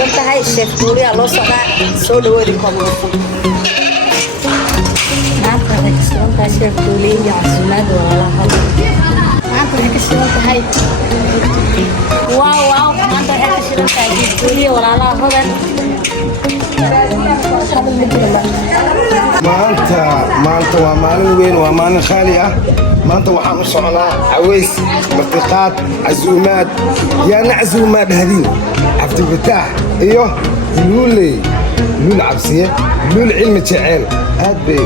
shidan tahay sheef duuliya loo socdaa soo dhawaadi koomsan maanta waxay ka shidan tahay sheef duuliya iyo casuumaad walaalaha maanta waxay ka shidan tahay waaw maanta waxay ka shidan tahay sheef duuliya walaalaha hodan maanta waa maalin weyn waa maalin khaali ah maanta waxaan u soconaa caways martiqaad casuumaad yaana casuumaad hadiin cabdifataax iyo luul cabsiye luul cilmi jeceel aad bay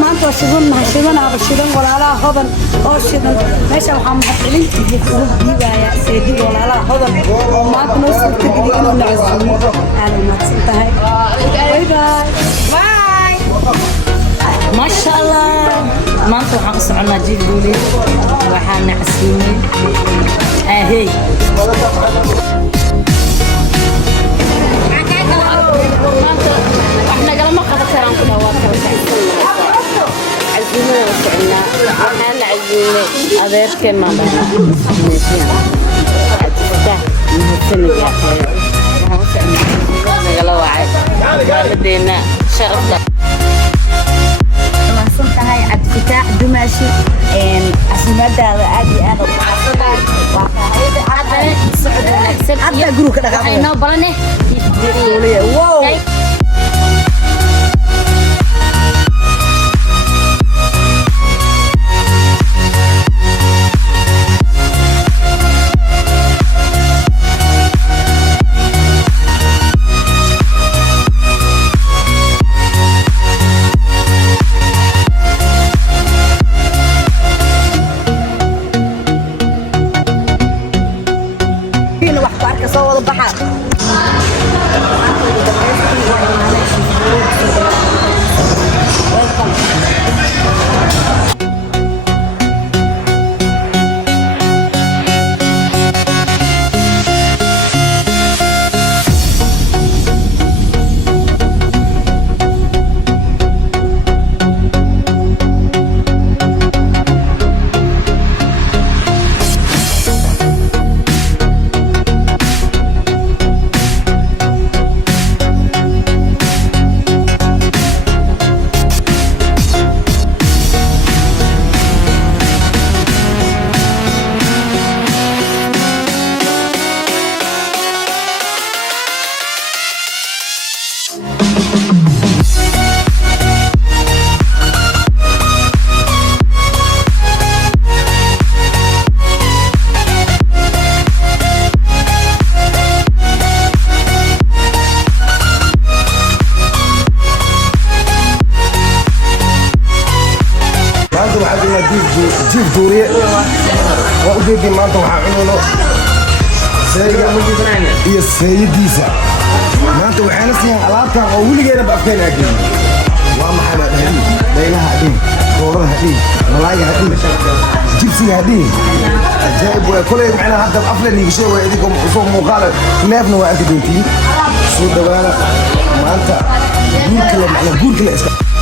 maanta shidan walaalaha hodan oo shidan meesha waxaa mahadcelintii ugu diibaya seedii walaalaha hodan oo maanta noo suurtageliya inuu nacasuumo aada mahadsan tahay bye maasha allah maanta waxaan u soconaa jiif duuli waxaa nacasuumay ahey نقل ما قد كرام كنا واكل عزومة وسعنا حال عزومة أذير كم ما ماشيين عزومة مهتم بالأكل وسعنا نقل واعد والدينا شرف صنت هاي عبدالفتاح دمشي عزومة هذه أنا حتى جروك أنا قاعد نوبلني واو صوت البحر جيف دوري وأودي ما أنت وحنونه هي السيديسة ما أنت وحنا سيان علاقة أولي جينا بأفكار أكيد وما حدا هدي ليلها هدي دورها هدي ملاي هدي جيبسي هدي جايب وكل يوم معنا هذا الأفضل اللي بشيء ويديكم صوم مقالة نافنا وأنت بنتي سود دوانا ما أنت جور كلا معنا جور كلا